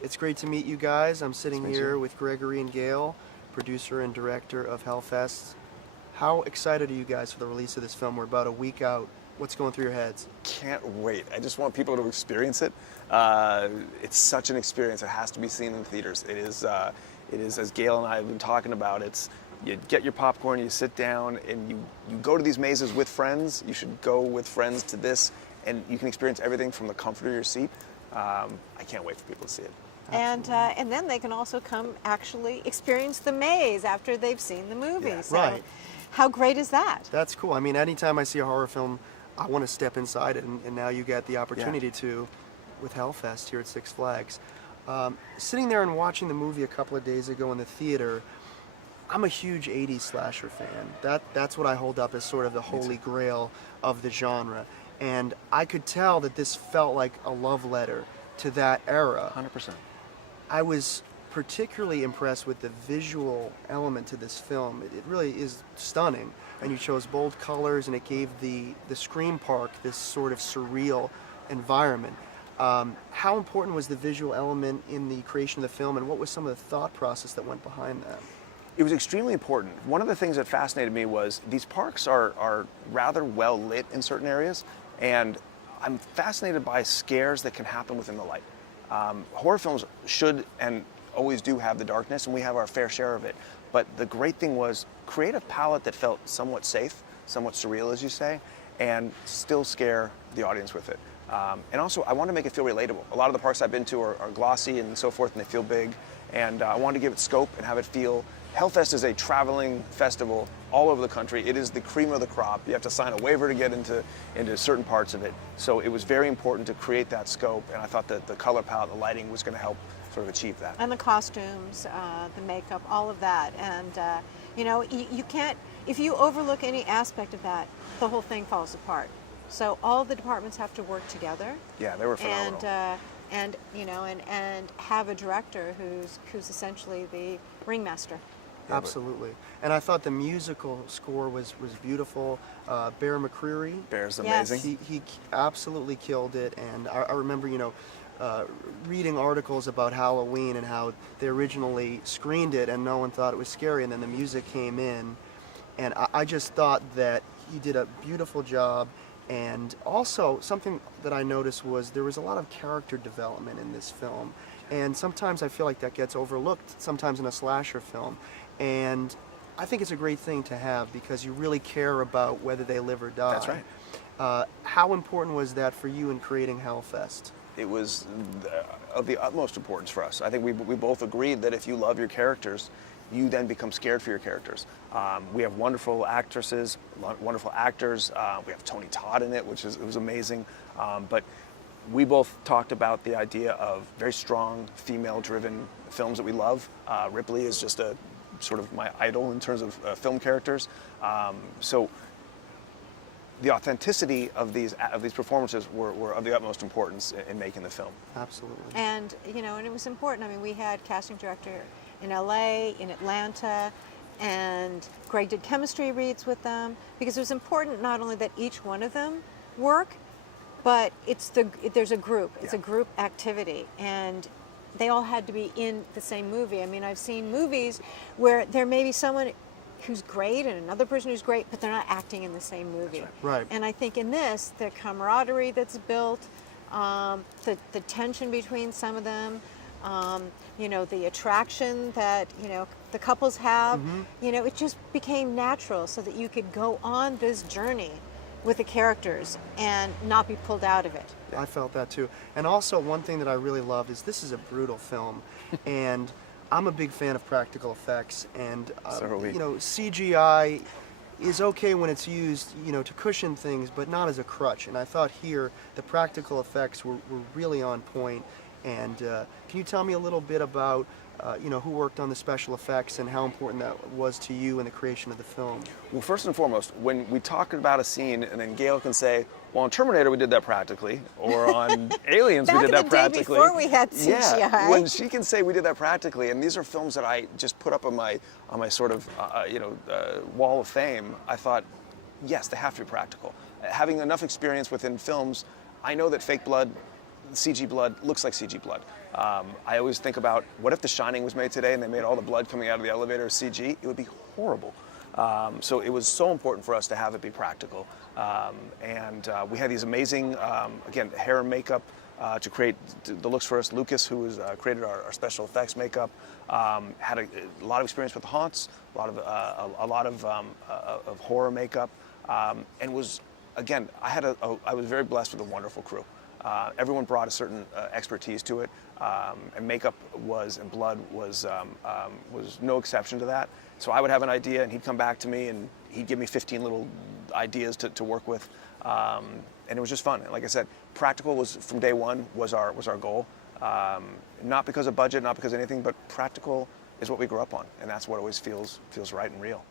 It's great to meet you guys. I'm sitting Nice to meet here you. with Gregory and Gale, producer and director of Hellfest. How excited are you guys for the release of this film? We're about a week out. What's going through your heads? Can't wait. I just want people to experience it. It's such an experience. It has to be seen in the theaters. It is, as Gale and I have been talking about, you get your popcorn, you sit down, and you go to these mazes with friends. You should go with friends to this, and you can experience everything from the comfort of your seat. I can't wait for people to see it. And then they can also come actually experience the maze after they've seen the movie. Yeah. So Right. how great is that? That's cool. I mean, anytime I see a horror film, I want to step inside it, and now you get the opportunity to with Hellfest here at Six Flags. Sitting there and watching the movie a couple of days ago in the theater, I'm a huge 80s slasher fan. That's what I hold up as sort of the holy grail of the genre. And I could tell that this felt like a love letter to that era. 100%. I was particularly impressed with the visual element to this film. It really is stunning. And you chose bold colors, and it gave the Scream Park this sort of surreal environment. How important was the visual element in the creation of the film, and what was some of the thought process that went behind that? It was extremely important. One of the things that fascinated me was these parks are rather well lit in certain areas, and I'm fascinated by scares that can happen within the light. Horror films should and always do have the darkness, and we have our fair share of it. But the great thing was create a palette that felt somewhat safe, somewhat surreal, as you say, and still scare the audience with it. And also, I want to make it feel relatable. A lot of the parks I've been to are glossy and so forth, and they feel big. And I wanted to give it scope and have it feel. Hellfest is a traveling festival all over the country. It is the cream of the crop. You have to sign a waiver to get into certain parts of it. So it was very important to create that scope, and I thought that the color palette, the lighting was going to help sort of achieve that. And the costumes, the makeup, all of that. And, you know, you can't, if you overlook any aspect of that, the whole thing falls apart. So all the departments have to work together. Yeah, they were phenomenal. And you know, and have a director who's essentially the ringmaster. Absolutely. And I thought the musical score was beautiful. Bear McCreary. Bear's Yes. amazing. He absolutely killed it, and I remember, reading articles about Halloween and how they originally screened it and no one thought it was scary, and then the music came in, and I just thought that he did a beautiful job. And also, something that I noticed was there was a lot of character development in this film, and sometimes I feel like that gets overlooked, sometimes in a slasher film, and I think it's a great thing to have because you really care about whether they live or die. That's right. How important was that for you in creating Hellfest? It was of the utmost importance for us. I think we both agreed that if you love your characters, you then become scared for your characters. We have wonderful actresses, wonderful actors. We have Tony Todd in it, it was amazing. But we both talked about the idea of very strong female-driven films that we love. Ripley is just a sort of my idol in terms of film characters. So the authenticity of these performances were of the utmost importance in making the film. Absolutely. And you know, and it was important. I mean, we had casting director in LA, in Atlanta, and Greg did chemistry reads with them because it was important not only that each one of them work, but there's a group. It's a group activity, and they all had to be in the same movie. I mean, I've seen movies where there may be someone who's great and another person who's great, but they're not acting in the same movie. Right. And I think in this, the camaraderie that's built, the tension between some of them, you know, the attraction that, you know, the couples have, you know, it just became natural so that you could go on this journey with the characters and not be pulled out of it. I felt that too. And also, one thing that I really loved is this is a brutal film, and I'm a big fan of practical effects, and So are we. you know, CGI is okay when it's used, you know, to cushion things, but not as a crutch. And I thought here the practical effects were really on point. And can you tell me a little bit about, you know, who worked on the special effects and how important that was to you in the creation of the film? Well, first and foremost, when we talk about a scene and then Gale can say, well, on Terminator we did that practically, or on Aliens we did that practically. Back in the day before we had CGI. Yeah, when she can say we did that practically, and these are films that I just put up on my sort of wall of fame, I thought, yes, they have to be practical. Having enough experience within films, I know that fake blood, CG blood looks like CG blood. I always think about, what if The Shining was made today and they made all the blood coming out of the elevator CG? It would be horrible. So it was so important for us to have it be practical. We had these amazing, again, hair and makeup to create the looks for us. Lucas, who has created our special effects makeup, had a lot of experience with the haunts, a lot of horror makeup, and was, again, I was very blessed with a wonderful crew. Everyone brought a certain expertise to it, and makeup and blood was no exception to that. So I would have an idea, and he'd come back to me, and he'd give me 15 little ideas to work with, and it was just fun. And like I said, practical was, from day one, was our goal. Not because of budget, not because of anything, but practical is what we grew up on, and that's what always feels right and real.